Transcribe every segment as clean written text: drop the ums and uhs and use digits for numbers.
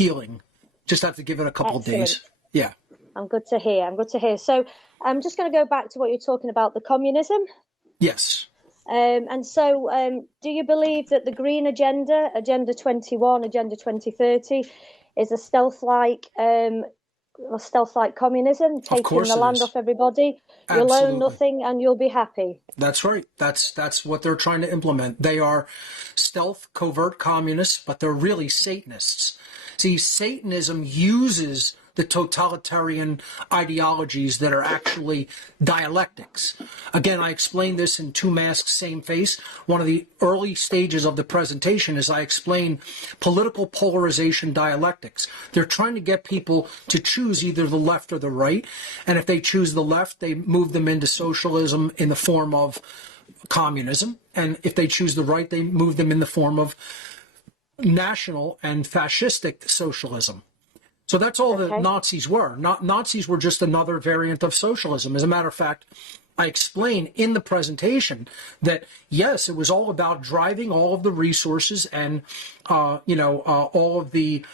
healing. Just have to give it a couple of Excellent. days. Yeah. I'm good to hear. I'm good to hear. So I'm just going to go back to what you're talking about, the communism. Yes. And so do you believe that the green agenda, Agenda 21, Agenda 2030, is a stealth-like communism, Of taking course the it land is. off everybody? You'll own Absolutely. nothing and you'll be happy. That's right. That's what they're trying to implement. They are stealth, covert communists, but they're really Satanists. See, Satanism uses the totalitarian ideologies that are actually dialectics. Again, I explained this in Two Masks, Same Face. One of the early stages of the presentation is I explain political polarization dialectics. They're trying to get people to choose either the left or the right. And if they choose the left, they move them into socialism in the form of communism. And if they choose the right, they move them in the form of national and fascistic socialism. So that's all the Nazis were. Nazis were just another variant of socialism. As a matter of fact, I explain in the presentation that, yes, it was all about driving all of the resources and, all of the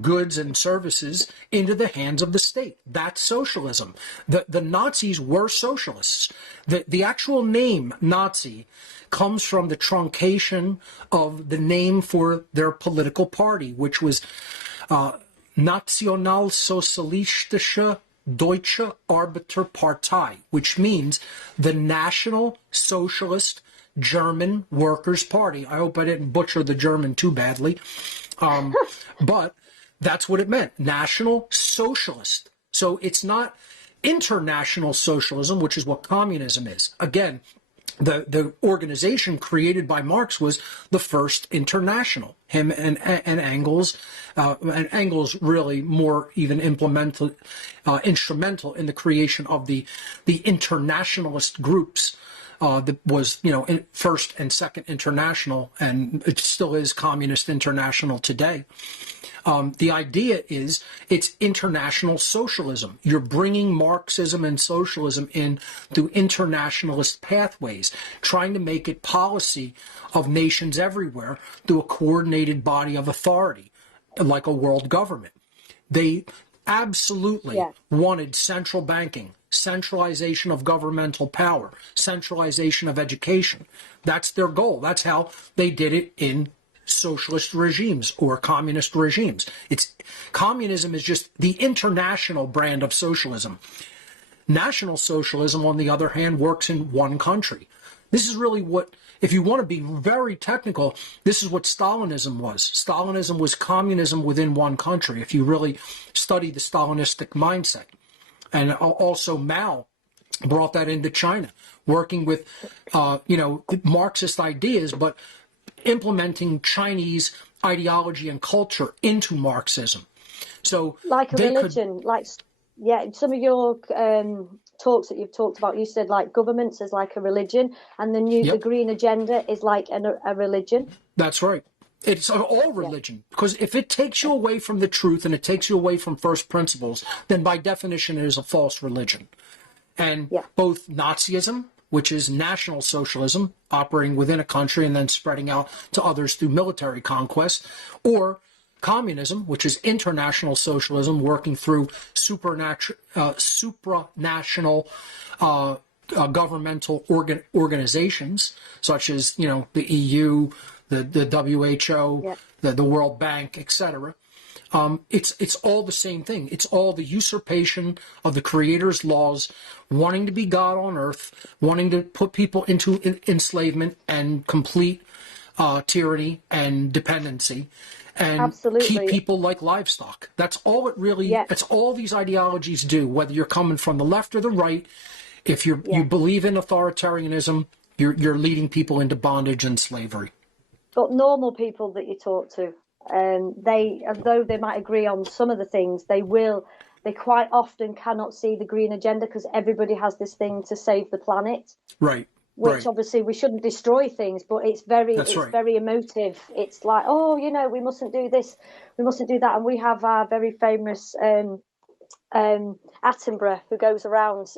goods and services into the hands of the state. That's socialism. The Nazis were socialists. The actual name Nazi comes from the truncation of the name for their political party, which was Nationalsozialistische Deutsche Arbeiterpartei, which means the National Socialist German Workers' Party. I hope I didn't butcher the German too badly, but that's what it meant, National Socialist. So it's not international socialism, which is what communism is. Again, the organization created by Marx was the First International. Him and Engels, and Engels really more even instrumental in the creation of the internationalist groups. That was, First and Second International, and it still is Communist International today. The idea is it's international socialism. You're bringing Marxism and socialism in through internationalist pathways, trying to make it policy of nations everywhere through a coordinated body of authority, like a world government. They absolutely wanted central banking, centralization of governmental power, centralization of education. That's their goal. That's how they did it in socialist regimes or communist regimes. Communism is just the international brand of socialism. National socialism, on the other hand, works in one country. This is really what, if you want to be very technical, this is what Stalinism was. Stalinism was communism within one country, if you really study the Stalinistic mindset. And also Mao brought that into China, working with, Marxist ideas, but implementing Chinese ideology and culture into Marxism. So like a religion, some of your talks that you've talked about, you said like governments is like a religion, and the green agenda is like a religion. That's right. It's all religion, because if it takes you away from the truth and it takes you away from first principles, then by definition it is a false religion. And both Nazism, which is National Socialism, operating within a country and then spreading out to others through military conquest, or Communism, which is international socialism, working through supranational governmental organizations, such as, the EU, the WHO, the World Bank, etc. It's all the same thing. It's all the usurpation of the Creator's laws, wanting to be God on earth, wanting to put people into enslavement and complete tyranny and dependency, and keep people like livestock. That's all it really, that's all these ideologies do, whether you're coming from the left or the right. If you believe in authoritarianism, you're leading people into bondage and slavery. But normal people that you talk to, although they might agree on some of the things, they quite often cannot see the green agenda, because everybody has this thing to save the planet. Right. Which obviously we shouldn't destroy things, but it's very emotive. It's like, we mustn't do this, we mustn't do that. And we have our very famous Attenborough, who goes around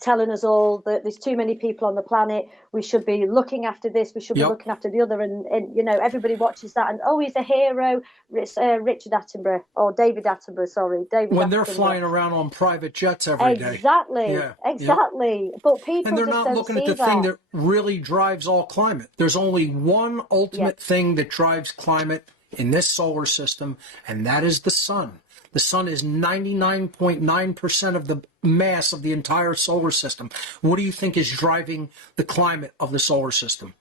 telling us all that there's too many people on the planet. We should be looking after this. We should be Yep. looking after the other. And you know, everybody watches that. And oh, he's a hero. It's Richard Attenborough or David Attenborough. Sorry, David When they're Attenborough. flying around on private jets every day. Exactly, Yeah. Yep. exactly. But And people they're just not don't looking at see the thing that. that really drives all climate. There's only one Yeah, ultimate thing that drives climate in this solar system, and that is the sun. The sun is 99.9% of the mass of the entire solar system. What do you think is driving the climate of the solar system?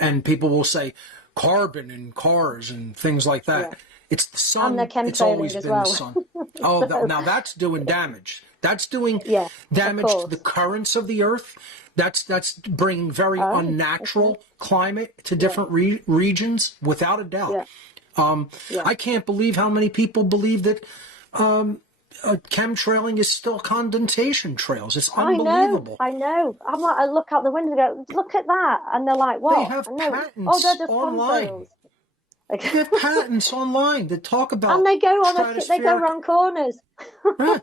And people will say carbon and cars and things like that. yeah. It's the And they're sun. It's always chemtrailing as been the well. sun. Oh, So, now that's doing damage. That's doing yeah, of damage to the course. currents of the earth. That's bringing very Oh, okay. unnatural climate to Yeah, different regions, without a doubt. yeah, yeah. I can't believe how many people believe that chemtrailing is still condensation trails. It's I know, unbelievable. I know. I'm like, I look out the window and go, look at that. And they're like, They what? have I know. Oh, they're patents just online. chemtrails. They have patents online that talk And about they go they go stratospheric, around corners. eh,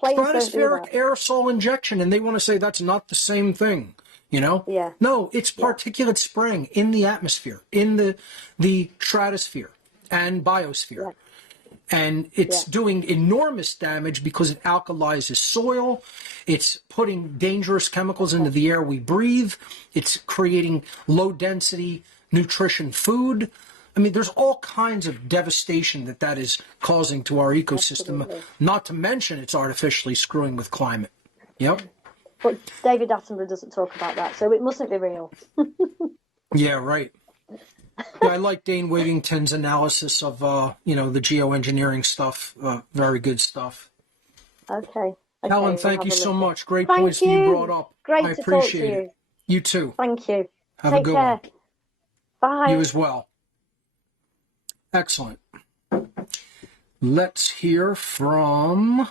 Planes don't do stratospheric that. aerosol injection, and they want to say that's not the same thing. You know? Yeah, No, it's yeah, particulate spraying in the atmosphere, in the stratosphere and biosphere. yeah, And it's yeah. doing enormous damage because it alkalizes soil. It's putting dangerous chemicals into Okay. the air we breathe. It's creating low density nutrition food. I mean, there's all kinds of devastation that is causing to our ecosystem, Absolutely. not to mention it's artificially screwing with climate. Yep. But David Attenborough doesn't talk about that, so it mustn't be real. Yeah, right. Yeah, I like Dane Whittington's analysis of, the geoengineering stuff. Very good stuff. Okay, Helen, okay, we'll thank have you a so look. much. Great Thank points that you brought you. up. I Great to talk to appreciate it. you. You too. Thank you. Have a Take good one. care. Bye. You as well. Excellent. Let's hear from